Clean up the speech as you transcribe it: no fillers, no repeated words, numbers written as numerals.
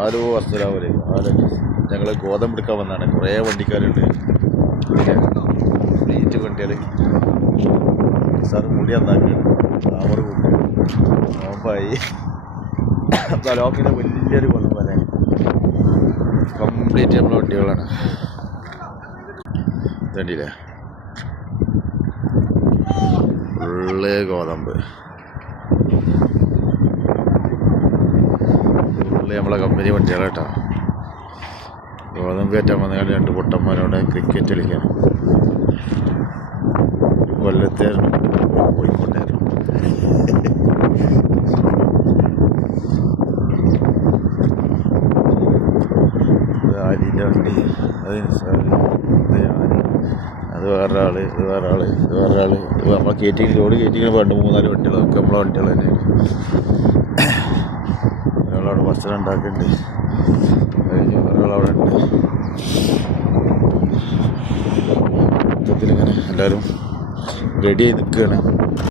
Hello അസ്സലാമു അലൈക്കും. ഞങ്ങൾ ഗോതമ്പ് എടുക്കാൻ വന്നതാണ്. കുറേ വണ്ടിക്കാരുണ്ട്. ഫ്ലീറ്റ് വണ്ടികൾ സാർ മുടി നന്നാക്കുകയാണ്. അവർ കൂട്ടി നോമ്പായി തലോക്കിൻ്റെ വലിയൊരു കൊല്ലം കംപ്ലീറ്റ് നമ്മളെ വണ്ടികളാണ്. തണ്ടിയില്ലേ ഫുള്ള് ഗോതമ്പ്. നമ്മളെ കമ്പനി വണ്ടികളാട്ടോ. ഗോതമ്പ് കയറ്റാൻ വന്നാൽ രണ്ട് പൊട്ടന്മാരോടെ ക്രിക്കറ്റ് കളിക്കാൻ. കൊല്ലത്തായിരുന്നു, കോഴിക്കോട്ടായിരുന്നു. ആലിൻ്റെ വണ്ടി, അത് വേറെ ആള്, ഇത് വേറെ ആള്, ഇത് വേറെ ആള്. ഇത് നമ്മളെ കയറ്റിങ് ലോഡ് കയറ്റിങ്ങനെ 2-3-4 വണ്ടികളൊക്കെ നമ്മളെ വണ്ടികൾ തന്നെയാണ്. ഒരാളവിടെ ഭക്ഷണം ഉണ്ടാക്കുന്നുണ്ട്, കഴിഞ്ഞ് ഒരാളവിടെ ഉണ്ട്. മൊത്തത്തിലിങ്ങനെ എല്ലാവരും റെഡി ആയി നിൽക്കുകയാണ്.